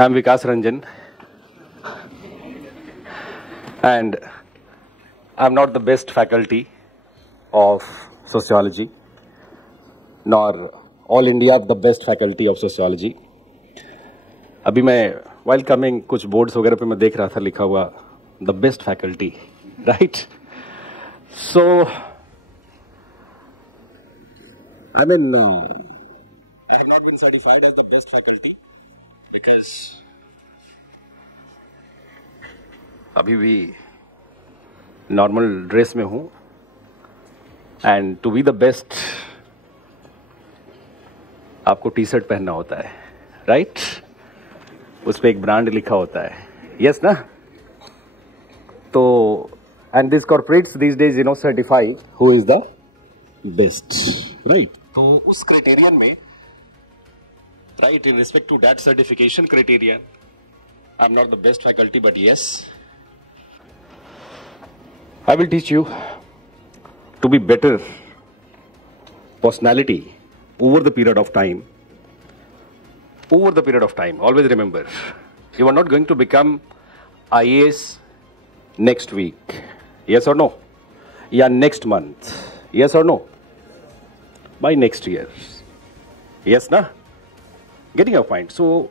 I'm Vikash Ranjan, and I'm not the best faculty of sociology, nor all India the best faculty of sociology. अभी मैं while coming कुछ boards वगैरह पे मैं देख रहा था लिखा हुआ the best faculty, right? So I mean, I have not been certified as the best faculty because अभी भी नॉर्मल ड्रेस में हूँ and to be the best आपको टी शर्ट पहनना होता है, राइट? उस पर एक ब्रांड लिखा होता है, यस ना? तो and this corporates this days certify who is the best, right? तो उस क्राइटेरियन में, right, in respect to that certification criterion, I am not the best faculty, but yes, I will teach you to be better personality over the period of time. Over the period of time, always remember, you are not going to become IAS next week. Yes or no? Yeah, next month. Yes or no? By next year. Yes, na? Getting your point. So,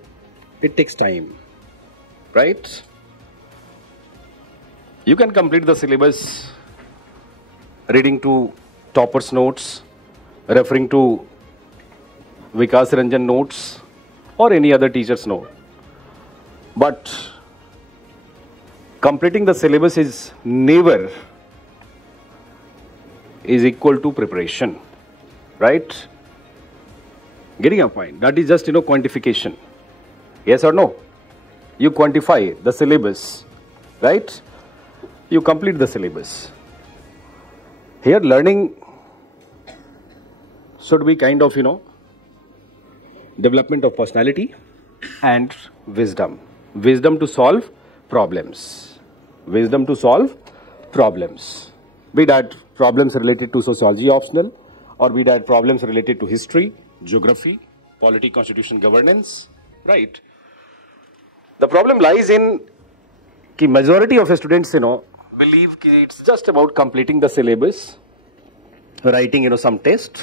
it takes time, right? You can complete the syllabus reading to toppers notes, referring to Vikash Ranjan notes or any other teacher's note. But completing the syllabus is never is equal to preparation, right? Getting a point. That is just, quantification. Yes or no? You quantify the syllabus, right? You complete the syllabus. Here learning should be kind of, development of personality and wisdom. Wisdom to solve problems. Wisdom to solve problems. Be that problems related to sociology optional, or be that problems related to history, geography, polity, constitution, governance, right? The problem lies in कि majority of students, believe it's just about completing the syllabus, writing, some test,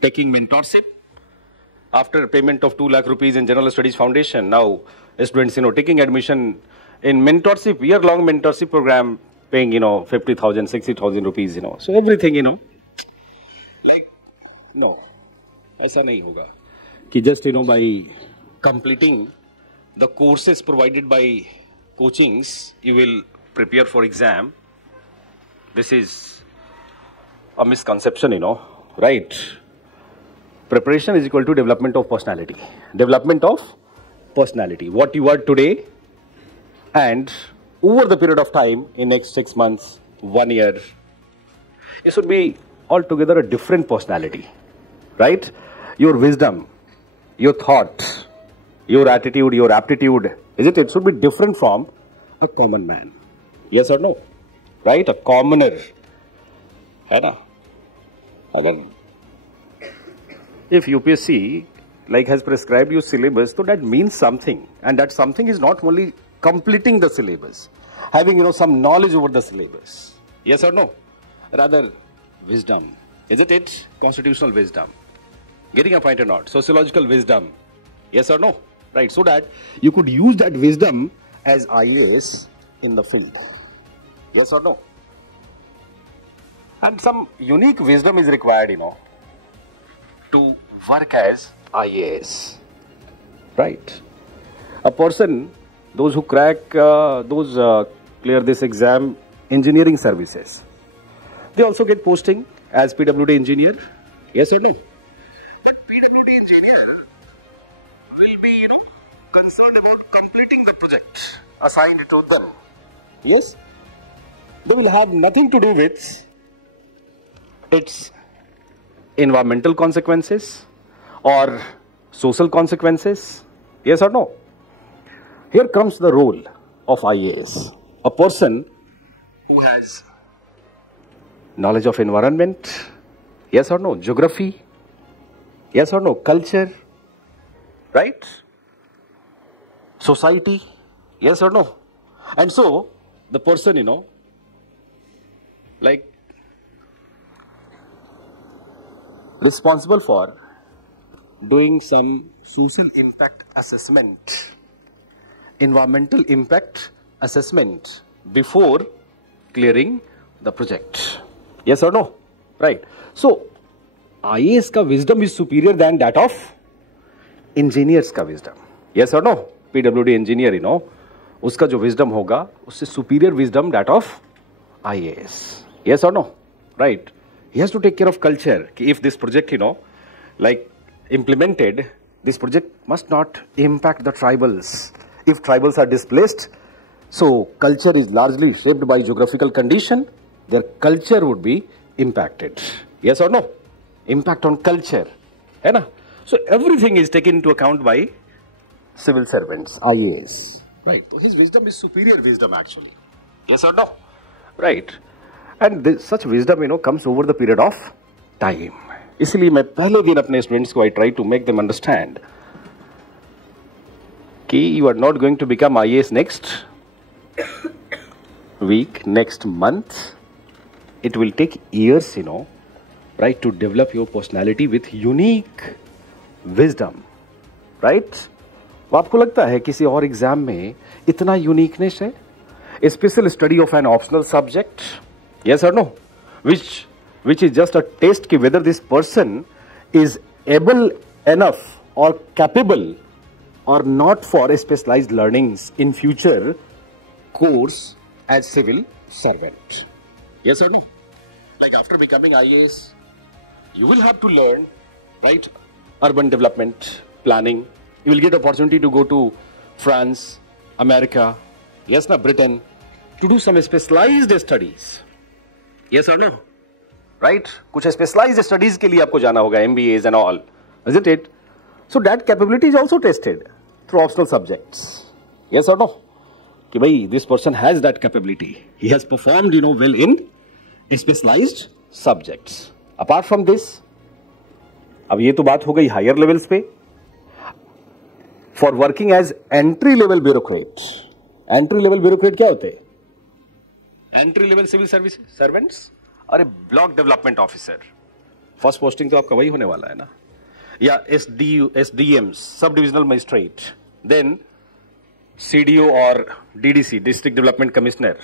taking mentorship. After payment of 2 lakh rupees in General Studies Foundation, now students, taking admission in mentorship, year-long mentorship program, paying, 50,000, 60,000 rupees, So everything, like, no, ऐसा नहीं होगा कि just, by completing the courses provided by coachings, you will prepare for exam. This is a misconception, right? Preparation is equal to development of personality. Development of personality. What you are today and over the period of time, in next 6 months, 1 year, it should be altogether a different personality, right? Your wisdom, your thought, your attitude, your aptitude, it should be different from a common man. Yes or no? Right? A commoner. है ना? अगर if UPSC has prescribed you syllabus, so that means something, and that something is not only completing the syllabus, having some knowledge over the syllabus. Yes or no? Rather, wisdom. Isn't it? Constitutional wisdom. Getting a point or not? Sociological wisdom. Yes or no? Right, so that you could use that wisdom as IAS in the field. Yes or no? And some unique wisdom is required, to work as IAS. Right? A person, those who crack, clear this exam, engineering services, they also get posting as PWD engineer. Yes or no? That PWD engineer will be, concerned about completing the project assigned to them. Yes? They will have nothing to do with its environmental consequences or social consequences. Yes or no? Here comes the role of IAS. A person who has knowledge of environment, yes or no? Geography, yes or no? Culture, right? society, yes or no? And so the person, like responsible for doing some social impact assessment, environmental impact assessment before clearing the project. Yes or no? Right. So IAS का wisdom is superior than that of engineers का wisdom. Yes or no? PWD engineer, उसका जो wisdom होगा उससे superior wisdom that of IAS. Yes or no? Right. He has to take care of culture. If this project, like implemented, this project must not impact the tribals. If tribals are displaced, so culture is largely shaped by geographical condition, their culture would be impacted. Yes or no? Impact on culture. Hai na? So everything is taken into account by civil servants, IAS. Right. So his wisdom is superior wisdom actually. Yes or no? Right. And this, such wisdom, comes over the period of time. इसलिए मैं पहले दिन अपने students को I try to make them understand कि you are not going to become IAS next week, next month. It will take years, right, to develop your personality with unique wisdom, right? वो आपको लगता है किसी और exam में इतना uniqueness है? A special study of an optional subject, yes or no? Which is just a test ki whether this person is able enough or capable or not for specialized learnings in future course as civil servant. Yes or no? Like after becoming IAS, you will have to learn, right, urban development, planning. You will get opportunity to go to France, America, yes na, Britain, to do some specialized studies. Yes or no? Right? कुछ specialized studies के लिए आपको जाना होगा, MBAs and all, isn't it? So that capability is also tested through optional subjects. Yes or no? कि भाई this person has that capability. He has performed, well in specialized subjects. Apart from this, अब ये तो बात हो गई higher levels पे. For working as entry level bureaucrat. Entry level bureaucrat क्या होते हैं? Entry level civil service servants और block development officer. First posting तो आपका वही होने वाला है ना, या SDMs, sub divisional magistrate, then CDO और DDC, district development commissioner.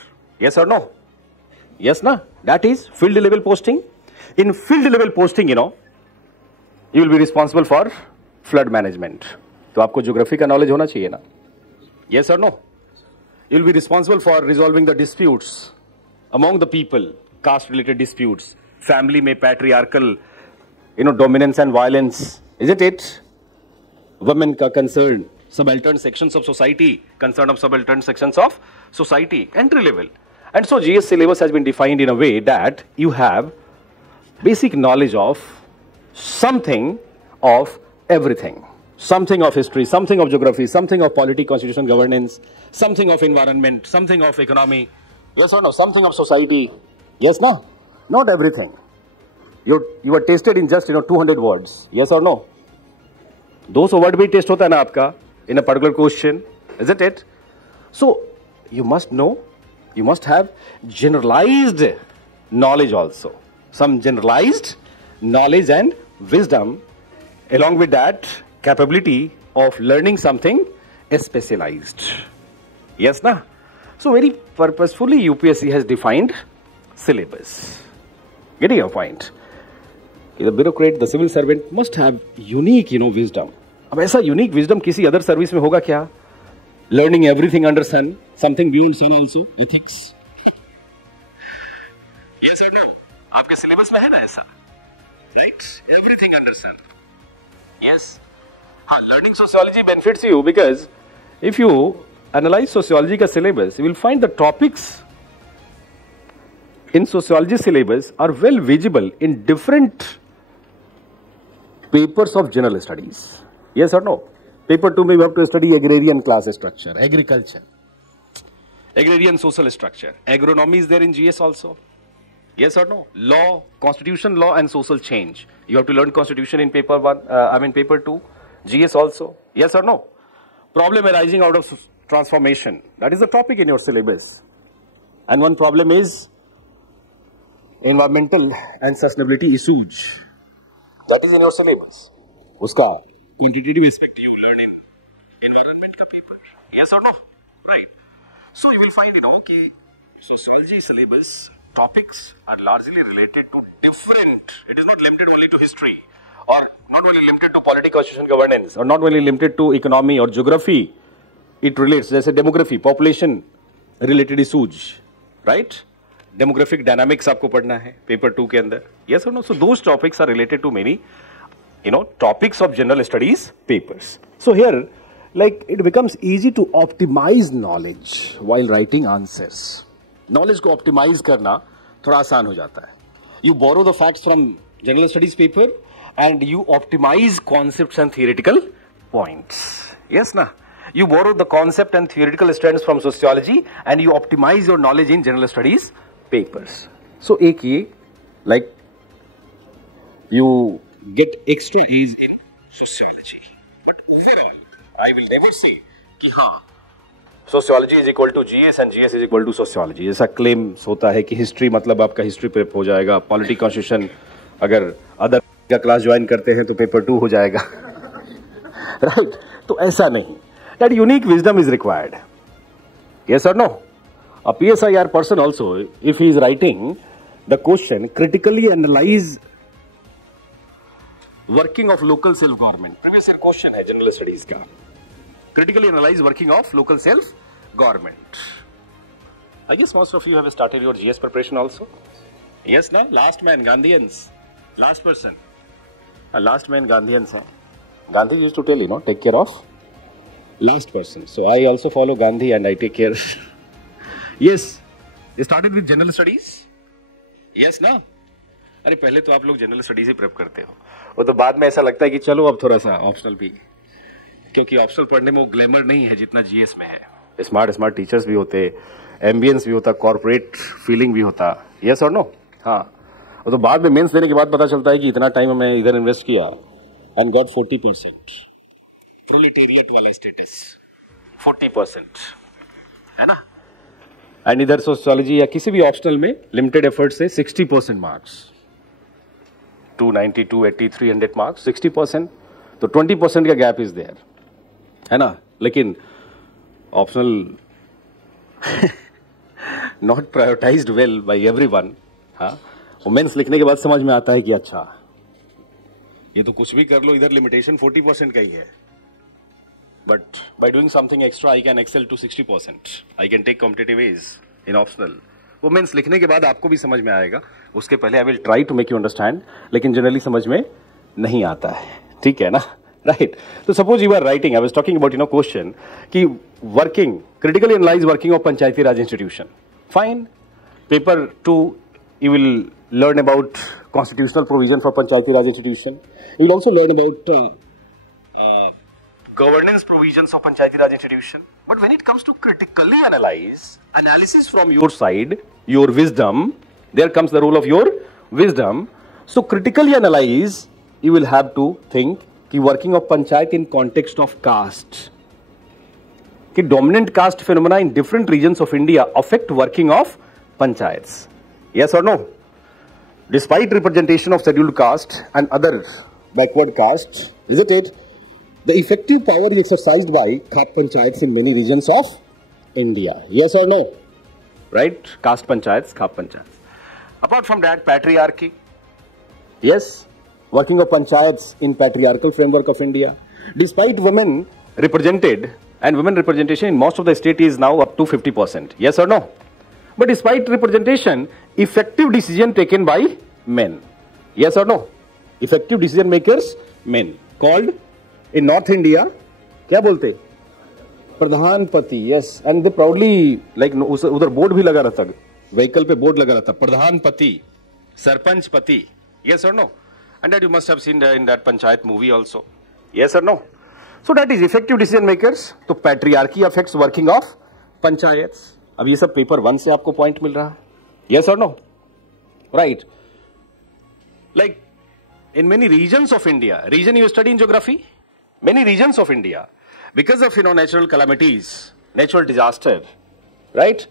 Yes और नो? यस ना? That is field level posting. In field level posting, you will be responsible for flood management. तो आपको ज्योग्राफी का नॉलेज होना चाहिए ना? Yes और no? You will be responsible for resolving the disputes among the people, caste related disputes, family में patriarchal, dominance and violence, isn't it? Women का concern, subaltern sections of society, concern of subaltern sections of society, entry level. And so GS syllabus has been defined in a way that you have basic knowledge of something of everything. Something of history, something of geography, something of polity, constitution, governance, something of environment, something of economy. Yes or no? Something of society. Yes, no? Not everything. You are tested in just 200 words. Yes or no? 200 word भी test होता है ना आपका in a particular question, isn't it? So you must know, you must have generalized knowledge also. Some generalized knowledge and wisdom, along with that capability of learning something specialized. Yes, na? So very purposefully UPSC has defined syllabus. Getting your point? The bureaucrat, the civil servant must have unique, wisdom. अब ऐसा unique wisdom किसी other service में होगा क्या? Learning everything under sun, something beyond sun also, ethics. Yes or no? आपके syllabus में है ना ऐसा? Right? Everything under sun. Yes. Learning sociology benefits you because if you analyze sociology का syllabus, you will find the topics in sociology syllabus are well visible in different papers of general studies. Yes or no? Paper 2 में we have to study agrarian class structure, agriculture, agrarian social structure. Agronomy is there in GS also. Yes or no? Law, constitution, law and social change. You have to learn constitution in paper 1, paper 2. GS also. Yes or no? problem arising out of transformation. That is the topic in your syllabus. And one problem is environmental and sustainability issues. That is in your syllabus. Uska quantitative aspect you learn in environment ka paper. Yes or no? Right. So you will find, कि sociology syllabus topics are largely related to different. It is not limited only to history, or not only limited to political constitution governance, or not only limited to economy or geography. It relates, जैसे demography, population related issues, right? Demographic dynamics आपको पढ़ना है paper 2 के अंदर. Yes or no? So those topics are related to many, topics of general studies papers. So here, like, it becomes easy to optimize knowledge while writing answers. Knowledge को optimize करना थोड़ा आसान हो जाता है. You borrow the facts from general studies paper and you optimize concepts and theoretical points. Yes, na? You borrow the concept and theoretical strands from sociology and you optimize your knowledge in general studies papers. So, एक ये, like, you get extra A's in sociology. But overall, I will never say कि हाँ, sociology is equal to GS and GS is equal to sociology. ऐसा claims होता है कि history मतलब आपका history prep हो जाएगा, political constitution अगर other का class join करते हैं तो paper 2 हो जाएगा. Right? तो ऐसा नहीं. That unique wisdom is required. Yes or no? A PSIR person also, if he is writing the question, critically analyze working of local self-government. Previous year question है general studies का. Critically analyze working of local self-government. I guess most of you have started your GS preparation also. Yes, na? Last man, Gandhians. Last person. Last man, Gandhians hai. Gandhi used to tell, take care of last person. So I also follow Gandhi and I take care. Yes. You started with general studies? Yes, na? अरे पहले तो आप लोग general studies ही prep करते हो, वो तो बाद में ऐसा लगता है कि चलो अब थोड़ा सा ऑप्शनल भी, क्योंकि ऑप्शनल पढ़ने में वो ग्लैमर नहीं है जितना जीएस में है. स्मार्ट टीचर्स भी होते, एम्बियंस भी होता, कॉर्पोरेट फीलिंग भी होता. यस और नो? हाँ. वो तो बाद में मेंस देने के बाद पता चलता है कि इतना टाइम मैं इधर इन्वेस्ट किया एंड गॉट 40%. प्रोलेटेरिएट वाला स्टेटस 40% है ना. एंड इधर सोशियोलॉजी या किसी भी ऑप्शनल में लिमिटेड एफर्ट से 60% मार्क्स, 290, 280, 300 मार्क्स, 60%, तो 20% का गैप इज देयर, है ना. लेकिन optional not prioritized well by everyone. हाँ, मेंस लिखने के बाद समझ में आता है कि अच्छा ये तो कुछ भी कर लो, इधर लिमिटेशन 40% का ही है, but by doing something extra I can excel to 60%. I can take competitive edge in optional. वो मेंस लिखने के बाद आपको भी समझ में आएगा, उसके पहले I will try to make you understand, लेकिन जनरली समझ में नहीं आता है. ठीक है ना. राइट. तो suppose you are writing, I was talking about question कि working, critically analyse working of Panchayati Raj institution. Fine. Paper 2 you will learn about constitutional provision for Panchayati Raj institution. You will also learn about governance provisions of Panchayati Raj institution. But when it comes to critically analysis from your side, your wisdom, there comes the role of your wisdom. So critically analyze, you will have to think कि working of Panchayat in context of caste, कि dominant caste phenomena in different regions of India affect working of Panchayats. Yes or no? Despite representation of scheduled caste and other backward castes, isn't it? The effective power is exercised by Khap Panchayats in many regions of India. Yes or no? Right? Caste Panchayats, Khap Panchayats. Apart from that, patriarchy. Yes? Working of Panchayats in patriarchal framework of India. Despite women represented, and women representation in most of the state is now up to 50%. Yes or no? But despite representation, effective decision taken by men. Yes or no? Effective decision makers, men. Called in North India, क्या बोलते? प्रधानपति. Yes, and they proudly, like, उधर board भी लगा रहता, vehicle पे board लगा रहता, प्रधानपति, सरपंचपति. Yes or no? And that you must have seen in that Panchayat movie also. Yes or no? So that is effective decision makers. तो patriarchy affects working of Panchayats. अब ये सब पेपर 1 से आपको point मिल रहा है. Yes or no? Right. Like in many regions of India, region you study in geography, many regions of India, because of natural calamities, natural disaster, right?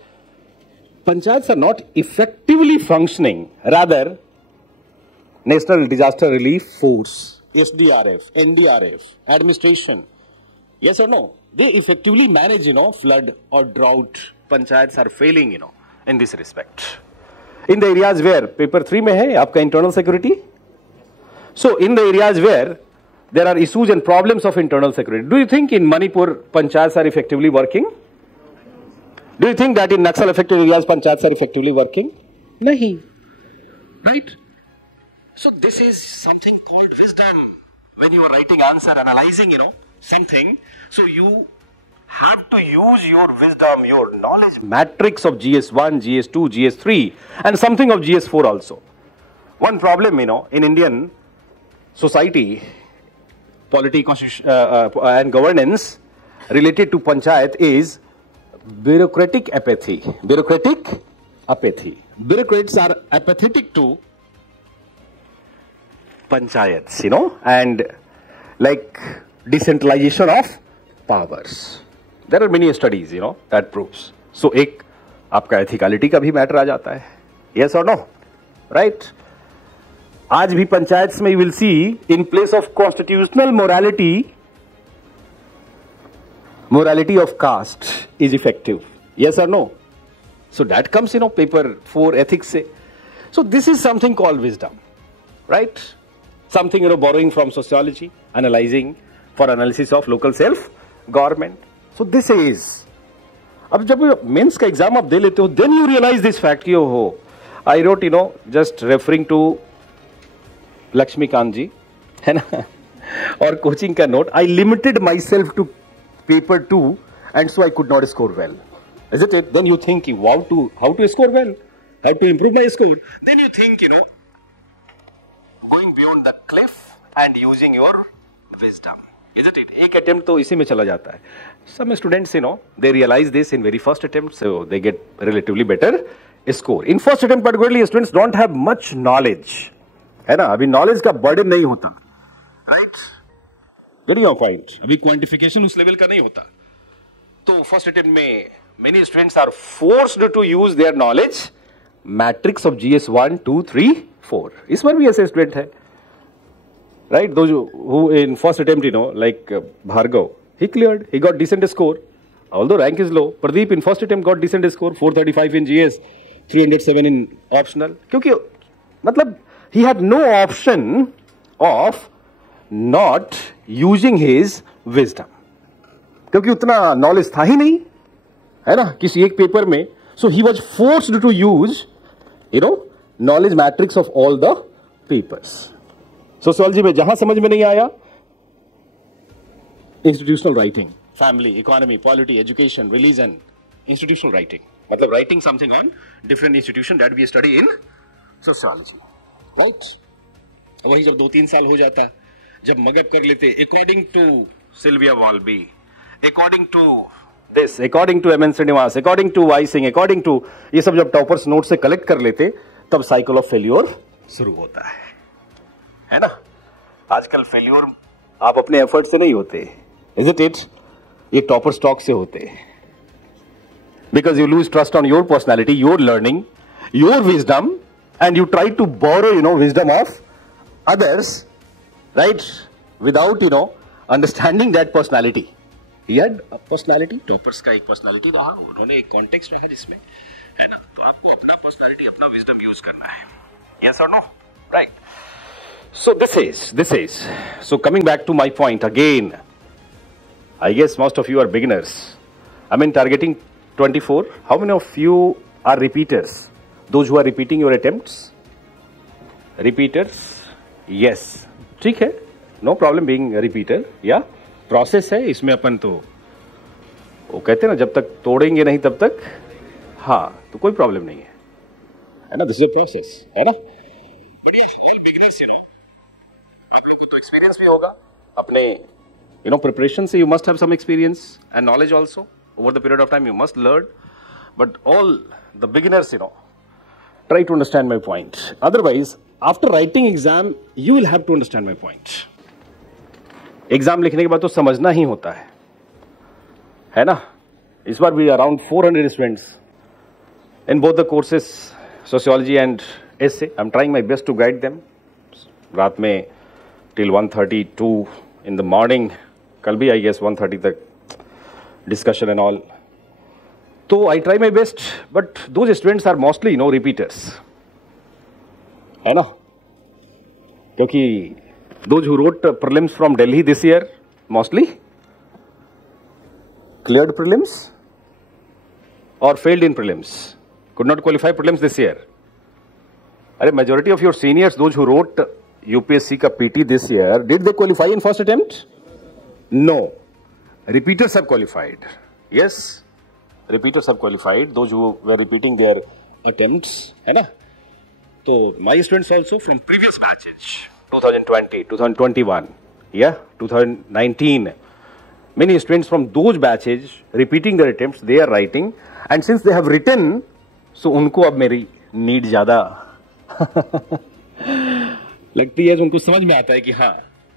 Panchayats are not effectively functioning. Rather, National Disaster Relief Force, SDRF, NDRF, administration, yes or no? They effectively manage, flood or drought. Panchayats are failing, in this respect. In the areas where paper 3 में है आपका internal security. So in the areas where there are issues and problems of internal security, do you think in Manipur panchayats are effectively working? Do you think that in Naxal affected areas panchayats are effectively working? Nahi. Right? So this is something called wisdom. When you are writing answer, analyzing, something, so you have to use your wisdom, your knowledge matrix of GS1, GS2, GS3 and something of GS4 also. One problem, in Indian society, polity, constitution and governance related to panchayat is bureaucratic apathy. Bureaucratic apathy. Bureaucrats are apathetic to panchayats, and like decentralization of powers. There are many studies, that proves. So, एक आपका ethicality का भी matter आ जाता है. Yes or no? Right? आज भी पंचायत में you will see in place of constitutional morality of caste is effective. Yes or no? So that comes, paper 4 ethics se. So this is something called wisdom, right? Something, borrowing from sociology, analyzing for analysis of local self-government. So this is, अब जब mains का exam आप दे लेते हो, then you realize this fact कि हो, I wrote, just referring to Laxmikant जी, है ना, और कोचिंग का note, I limited myself to paper 2 and so I could not score well. Isn't it? Then you think how to score well, how to improve my score. Then you think, going beyond the cliff and using your wisdom. Isn't it? एक attempt तो इसी में चला जाता है. Some students, they realize this in very first attempt, so they get relatively better score. In first attempt particularly, students don't have much knowledge. है ना, अभी knowledge का burden नहीं होता. Right? Getting your point. अभी quantification उस level का नहीं होता. तो first attempt में many students are forced to use their knowledge matrix of GS1, 2, 3, 4. इस बार भी ऐसे student है. Right? Those who in first attempt, like Bhargav, he cleared. He got decent score. Although rank is low, Pradeep in first attempt got decent score, 435 in GS, 307 in optional. क्योंकि मतलब he had no option of not using his wisdom. क्योंकि उतना knowledge था ही नहीं, है ना, किसी एक पेपर में. So he was forced to use, knowledge matrix of all the papers. Sociology में जहां समझ में नहीं आया, institutional writing, family, economy, polity, education, religion, institutional writing. मतलब writing something on different institution that we study in sociology. Right? वही जब 2-3 साल हो जाता, जब मगध कर लेते, according to Sylvia Walby, according to this, according to M.N. Srinivas, according to Y. Singh, according to ये सब जब टॉपर्स नोट से कलेक्ट कर लेते, तब साइकिल ऑफ फेल्योर शुरू होता है ना? आजकल फेल्योर आप अपने एफर्ट से नहीं होते, isn't it? ये टॉपर स्टॉक से होते, because you lose trust on your personality, your learning, your wisdom, and you try to borrow, wisdom of others, right? Without, understanding that personality. He had a personality, toppers का एक personality रहा, उन्होंने एक context रखा जिसमें, है ना, तो आपको अपना personality, अपना wisdom use करना है. Yes or no? Right. So this is. So coming back to my point again, I guess most of you are beginners. I mean targeting 24. How many of you are repeaters? Those who are repeating your attempts? Repeaters? Yes. ठीक है. No problem being a repeater. Yeah. Process है, इसमें अपन तो वो कहते हैं ना, जब तक तोड़ेंगे नहीं तब तक, हाँ, तो कोई प्रॉब्लम नहीं है ना? दिस इज अ प्रोसेस, है ना? बढ़िया. ऑल बिगिनर्स, आप लोग को तो एक्सपीरियंस भी होगा अपने, प्रिपरेशन से. You must have some experience and knowledge also. Over the period of time you must learn, but all the beginners, try to understand my point. Otherwise, after writing exam, you will have to understand my point. Exam लिखने के बाद तो समझना ही होता है, है ना. इस बार भी around 400 students in both the courses sociology and essay. I am trying my best to guide them. रात में टिल 1:32 इन द मॉर्निंग. कल भी आई गेस 1:30 तक डिस्कशन एंड ऑल. तो I try my best, but those students are mostly no repeaters, है ना. क्योंकि those who wrote prelims from Delhi this year mostly cleared prelims or failed in prelims, could not qualify prelims this year. Are majority of your seniors, those who wrote UPSC ka PT this year, did they qualify in first attempt? No. Repeaters have qualified. Yes, repeaters have qualified, those who were repeating their attempts, है ना. तो my students also from previous batches, 2020, 2021, yeah, 2019, many students from those batches repeating their attempts, they are writing, and since they have written, so उनको अब मेरी need ज्यादा लगती है. तो उनको समझ में आता है कि हाँ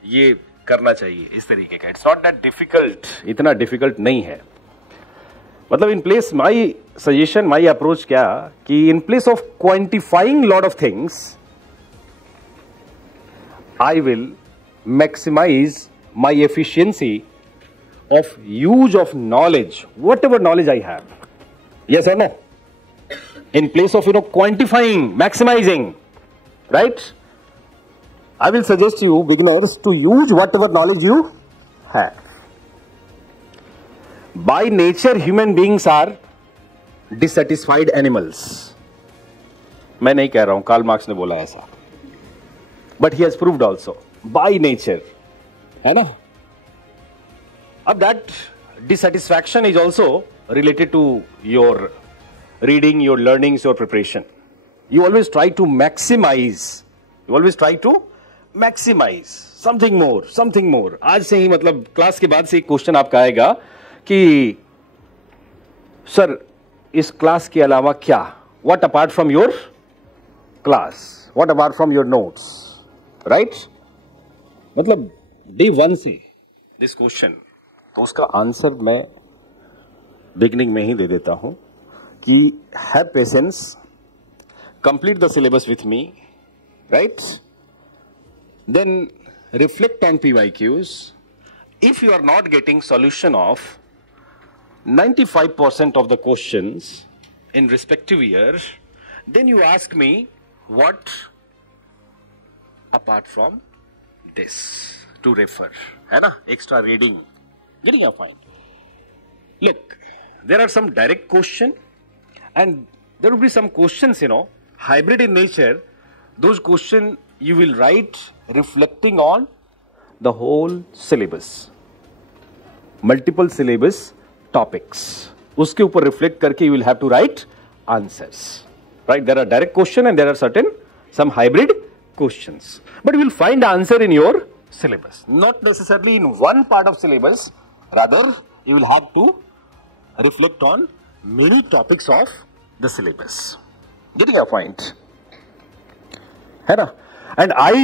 ये करना चाहिए इस तरीके का. इट्स नॉट दैट डिफिकल्ट, इतना डिफिकल्ट नहीं है. मतलब in place my suggestion, my approach क्या कि in place of quantifying lot of things, I will maximize my efficiency of use of knowledge, whatever knowledge I have. Yes or no? In place of quantifying, maximizing, right? I will suggest you beginners to use whatever knowledge you have. By nature, human beings are dissatisfied animals. मैं नहीं कह रहा हूं, Karl Marx ने बोला ऐसा. But he has proved also. By nature, है ना? That dissatisfaction is also related to your reading, your learnings, your preparation. You always try to maximize. You always try to maximize something more, something more. आज से ही मतलब class के बाद से एक question आपका आएगा कि सर इस क्लास के अलावा क्या? What apart from your class? What apart from your notes? Right? मतलब day 1 से this question. तो उसका आंसर मैं बिगनिंग में ही दे देता हूं कि have patience, complete the syllabus with me, right, then reflect on PYQs. If you are not getting solution of 95% of the questions in respective year, then you ask me what apart from this to refer, है ना, extra reading. Getting your point. Look, there are some direct question and there will be some questions, hybrid in nature. Those questions you will write reflecting on the whole syllabus. Multiple syllabus topics. उसके ऊपर reflect करके you will have to write answers. Right? There are direct question and there are certain some hybrid questions. But you will find answer in your syllabus. Not necessarily in one part of syllabus. Rather, you will have to reflect on many topics of the syllabus. Getting your point? है ना? And I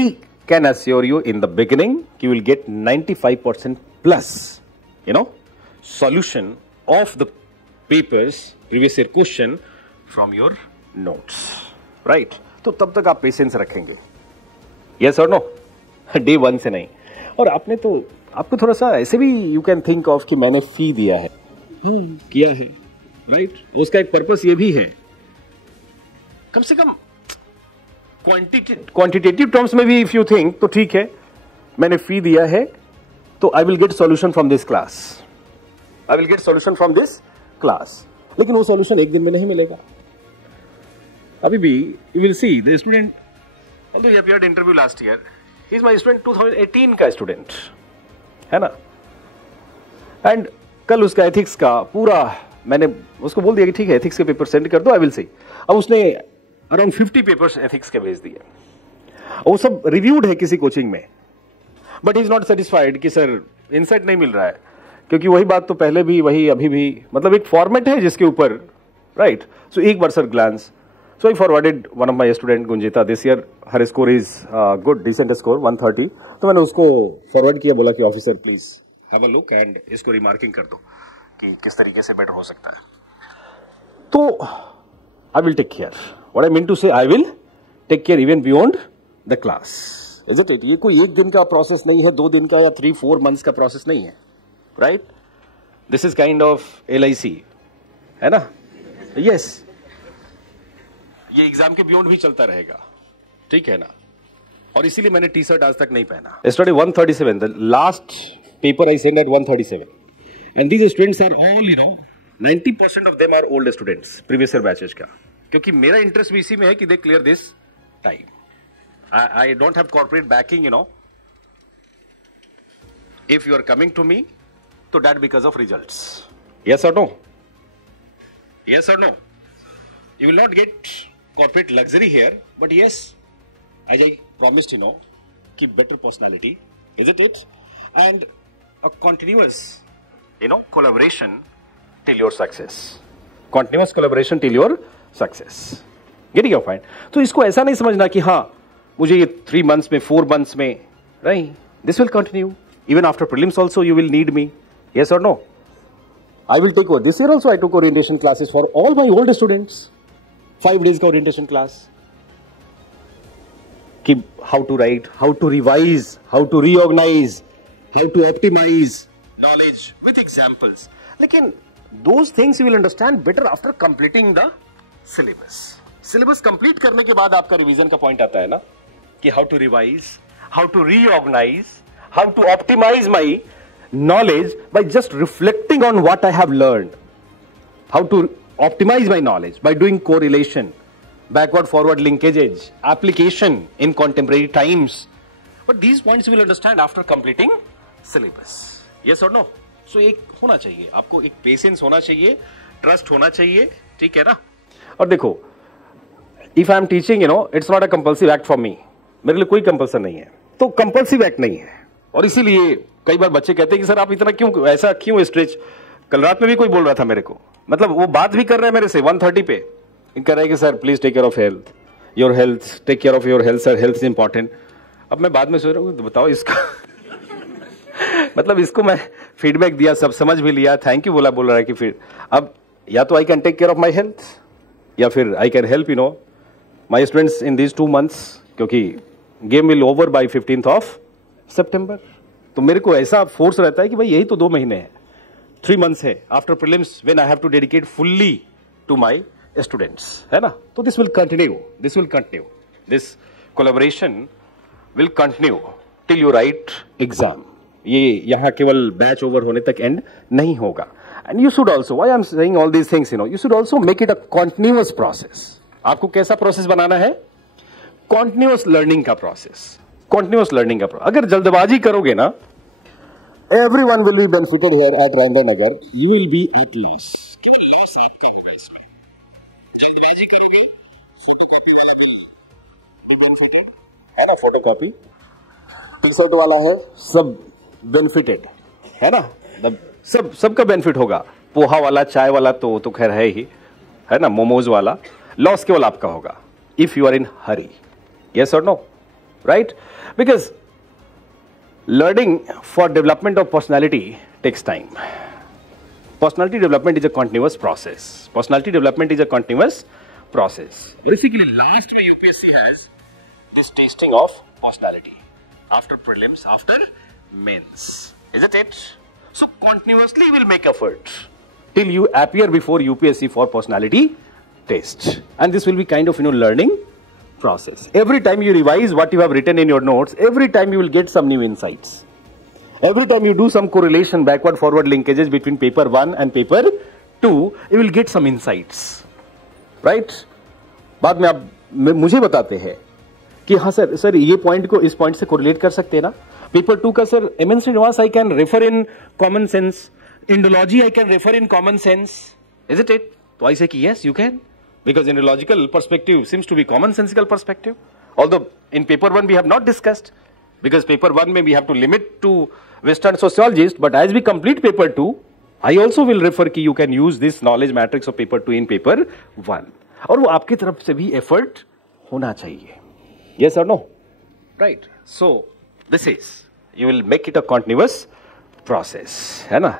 can assure you in the beginning, you will get 95% plus, solution of the papers, previous year question from your notes. Right? तो तब तक आप patience रखेंगे. Yes or no? Day 1 से नहीं. और आपको थोड़ा सा ऐसे भी यू कैन थिंक ऑफ कि मैंने फी दिया है, किया है, राइट. उसका एक पर्पस ये भी है, कम से कम क्वांटिटेटिव टर्म्स में भी इफ यू थिंक तो ठीक है, मैंने फी दिया है तो I will get solution from this class, I will get solution from this class. लेकिन वो सॉल्यूशन एक दिन में नहीं मिलेगा. अभी भी you will see the student, although he appeared interview last year, he is my student 2018 का स्टूडेंट, है ना. एंड कल उसका एथिक्स का पूरा मैंने उसको बोल दिया कि ठीक है एथिक्स के पेपर सेंड कर दो, आई विल सी. अब उसने अराउंड 50 पेपर्स एथिक्स के भेज दिए. वो सब रिव्यूड है किसी कोचिंग में, but he is not satisfied कि सर इनसाइट नहीं मिल रहा है. क्योंकि वही बात तो पहले भी वही अभी भी, मतलब एक फॉर्मेट है जिसके ऊपर, राइट. सो एक बार sir glance, so I forwarded one of my student Gunjita, this year her score is good, decent score 130. तो मैंने उसको फॉरवर्ड किया, बोला कि officer please have a look and इसको रिमार्किंग कर दो. कि किस तरीके से बेटर हो सकता है. तो I will take care. What I mean to say, I will take care even beyond the class. Is it? ये कोई एक दिन का प्रोसेस नहीं है, 2 दिन का या 3-4 मंथ्स का प्रोसेस नहीं है, right? This is kind of LIC, है ना? यस, ये एग्जाम के बियॉन्ड भी चलता रहेगा, ठीक है ना? और इसीलिए मैंने टी-शर्ट आज तक नहीं पहना. Yesterday 137, the last paper I sent at 137, and these students are all, 90% of them are old students, previous year batches का. क्योंकि मेरा इंटरेस्ट भी इसी में है कि they clear this time. I don't have corporate backing, If you are coming to me, so that because of results. Yes or no? Yes or no? You will not get corporate luxury here, but yes, as I promised, keep better personality, isn't it? And a continuous, collaboration till your success. Continuous collaboration till your success. Getting your point? तो इसको ऐसा नहीं समझना कि हाँ मुझे ये 3 months में 4 months में, right? This will continue. Even after prelims also you will need me. Yes or no? I will take over. This year also I took orientation classes for all my old students. 5 days का orientation class. Keep how to write, how to revise, how to reorganize, how to optimize knowledge with examples. लेकिन those things you will understand better after completing the syllabus. Syllabus complete करने के बाद आपका revision का point आता है ना कि how to revise, how to reorganize, how to optimize my knowledge by just reflecting on what I have learned. How to optimize my knowledge by doing correlation, backward forward linkages, application in contemporary times. But these points you will understand after completing syllabus. Yes or no? So एक होना चाहिए आपको, एक patience होना चाहिए, trust होना चाहिए, ठीक है ना? और देखो, if I am teaching, it's not a compulsive act for me. मेरे लिए कोई कंपल्सन नहीं है, तो कंपल्सिव एक्ट नहीं है. और इसीलिए कई बार बच्चे कहते हैं कि सर आप इतना क्यों, ऐसा क्यों स्ट्रेच. कल रात में भी कोई बोल रहा था मेरे को, मतलब वो बात भी कर रहे हैं मेरे से 1:30 पे, कह रहा है कि sir please take care of health, your health, take care of your health sir, health is important. अब मैं बाद में सोच रहा हूँ, बताओ इसका मतलब इसको मैं फीडबैक दिया, सब समझ भी लिया, थैंक यू बोल रहा है कि फिर अब या तो I can take care of my health या फिर I can help my students in these 2 months, क्योंकि game will over by 15th of September. तो मेरे को ऐसा फोर्स रहता है कि भाई यही तो 2 महीने है, 3 months है after prelims, when I have to dedicate fully to my students, है ना? तो this will continue, this collaboration will continue till you write exam. ये यहाँ केवल बैच ओवर होने तक एंड नहीं होगा. And you should also, why I am saying all these things, you should also make it a continuous process. आपको कैसा process बनाना है? कॉन्टिन्यूअस लर्निंग का प्रोसेस, कॉन्टिन्यूअस लर्निंग का प्रोसेस. अगर जल्दबाजी करोगे ना, everyone will be benefited here at Randanagar, you will be at loss. केवल लॉस आपका होगा इसमें. जल्दबाजी करोगे, फोटोकॉपी वाला will be benefited, है ना? फोटोकॉपी, टी-शर्ट वाला है, सब बेनिफिटेड, है ना? सबका बेनिफिट होगा. पोहा वाला, चाय वाला तो खैर है ही, है ना? मोमोज वाला, लॉस केवल आपका होगा if you are in hurry. Yes or no? Right? Because learning for development of personality takes time. Personality development is a continuous process. Personality development is a continuous process. Basically, last way UPSC has this testing of personality after prelims, after mains. Isn't it? So continuously you will make effort till you appear before UPSC for personality test. And this will be kind of, learning process. Every time you revise what you have written in your notes, every time you will get some new insights. Every time you do some correlation, backward forward linkages between paper 1 and paper 2, you will get some insights. Right? बाद में आप मुझे बताते हैं कि हाँ sir ये point को इस पॉइंट से कोरिलेट कर सकते हैं ना. पेपर 2 का sir MN Srinivas I can refer in common sense, Indology I can refer in common sense. Is it? तो आई से कि yes you can. Because indological perspective seems to be commonsensical perspective. Although in paper 1 we have not discussed, because paper 1 में we have to limit to Western sociologist. But as we complete paper 2, I also will refer कि you can use this knowledge matrix of paper 2 in paper 1. और वो आपकी तरफ से भी effort होना चाहिए. Yes or no? Right. So this is, you will make it a continuous process, है ना?